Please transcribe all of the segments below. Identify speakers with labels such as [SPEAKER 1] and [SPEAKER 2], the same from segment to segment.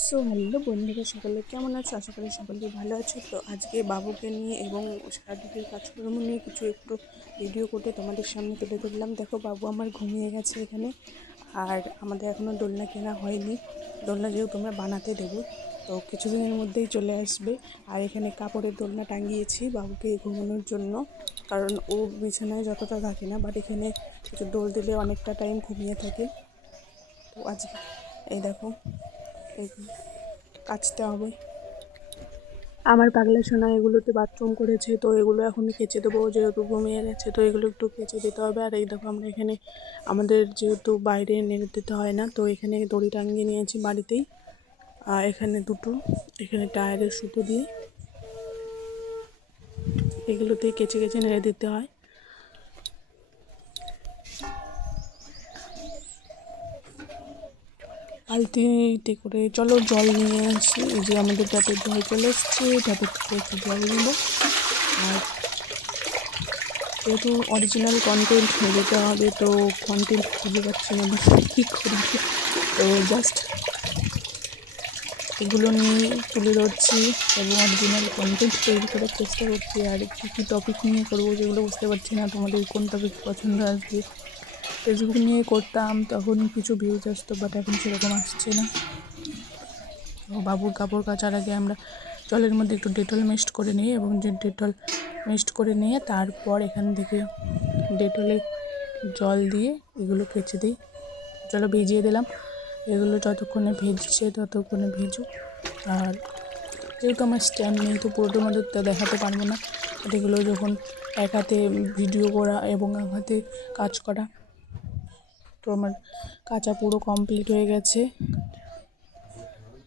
[SPEAKER 1] So hello বন্ধুরা, সকলে কেমন আছো? আশা করি সকলে ভালো আছো। তো আজকে বাবুকে নিয়ে এবং সারাদিকের কাজকর্ম নিয়ে কিছু একটু ভিডিও করতে তোমাদের সামনে তুলে ধরলাম। দেখো বাবু আমার ঘুমিয়ে গেছে এখানে, আর আমাদের এখনও দোলনা কেনা হয়নি। দোলনা যেহেতু আমরা বানাতে দেবো, তো কিছুদিনের মধ্যেই চলে আসবে। আর এখানে কাপড়ের দোলনা টাঙিয়েছি বাবুকে ঘুমানোর জন্য, কারণ ও বিছানায় যতটা থাকে না বাট এখানে কিছু দোল দিলে অনেকটা টাইম ঘুমিয়ে থাকে। তো আজকে, এই দেখো কাচতে হবে। আমার পাগলা সোনা এগুলোতে বাথরুম করেছে, তো এগুলো এখন কেচে দেবো, যেহেতু ঘুমিয়ে গেছে, তো এগুলো একটু কেচে দিতে হবে। আর এই দেখো আমরা এখানে, আমাদের যেহেতু বাইরে নেড়ে দিতে হয় না, তো এখানে দড়ি টাঙিয়ে নিয়েছি বাড়িতেই। আর এখানে দুটো, এখানে টায়ারের সুতো দিয়ে এগুলোতেই কেচে কেচে নেড়ে দিতে হয়। বালতিতে করে চলো জল নিয়ে আসি। এই যে আমাদের ট্যাপের জল চলে এসছে, ট্যাপের থেকে একটু জল নেব। আর যেহেতু অরিজিনাল কন্টেন্ট দিতে হবে, তো কন্টেন্ট খুঁজে পাচ্ছি না বা কী করি। তো জাস্ট এগুলো নিয়ে তুলে ধরছি এবং অরিজিনাল কন্টেন্ট তৈরি করার চেষ্টা করছি। আর কী কী টপিক নিয়ে করব যেগুলো বুঝতে পারছি না, তোমাদের কোন টপিক পছন্দ আসবে। ফেসবুক নিয়ে করতাম, তখন কিছু ভিউজ আসতো বাট এখন সেরকম আসছে না। তো বাবুর কাপড় কাচার আগে আমরা জলের মধ্যে একটু ডেটল মিক্সড করে নিই এবং যে ডেটল মিক্সড করে নিয়ে তারপর এখান থেকে ডেটলে জল দিয়ে এগুলো কেচে দিই। জলে ভিজিয়ে দিলাম। এগুলো যতক্ষণে ভেজছে ততক্ষণে ভেজুক। আর যেহেতু আমার স্ট্যান্ড নেই, তো পুরোটার মধ্যে দেখাতে পারব না। এগুলো যখন এক হাতে ভিডিও করা এবং এক হাতে কাজ করা তো আমার কাঁচা পুরো কমপ্লিট হয়ে গেছে।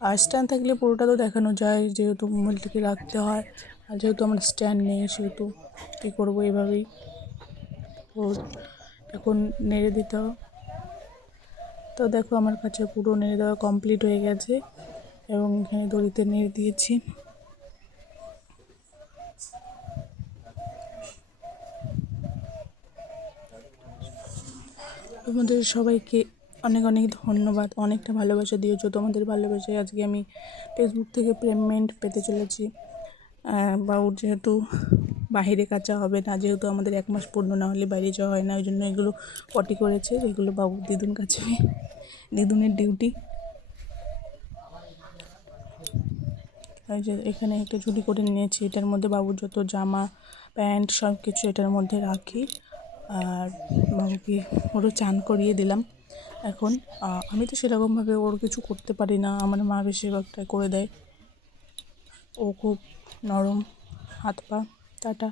[SPEAKER 1] আর স্ট্যান্ড থাকলে পুরোটা তো দেখানো যায়, যেহেতু মোবাইলটিকে রাখতে হয়। আর যেহেতু আমার স্ট্যান্ড নেই, সেহেতু কী করব এভাবেই। তো এখন নেড়ে দিতে হবে। তো দেখো আমার কাছে পুরো নেড়ে দেওয়া কমপ্লিট হয়ে গেছে এবং এখানে দড়িতে নেড়ে দিয়েছি। তোমাদের সবাইকে অনেক অনেক ধন্যবাদ। অনেকটা ভালোবাসা দিয়েছ তোমাদের ভালোবাসায়। আজকে আমি ফেসবুক থেকে পেমেন্ট পেতে চলেছি। বাবুর যেহেতু বাইরে কাঁচা হবে না, যেহেতু আমাদের এক মাস পূর্ণ না হলে বাইরে যাওয়া হয় না, ওই জন্য এগুলো পটি করেছে। এগুলো বাবু দিদুন কাছে, দিদুনের ডিউটি যে এখানে একটা ঝুড়ি করে নিয়েছি, এটার মধ্যে বাবুর যত জামা, প্যান্ট সব কিছু এটার মধ্যে রাখি। আর বাবুকে ওরও চান করিয়ে দিলাম। এখন আমি তো সেরকমভাবে ওর কিছু করতে পারি না। আমার মা বেশিরভাগটা করে দেয়। ও খুব নরম হাত পা, টাটা।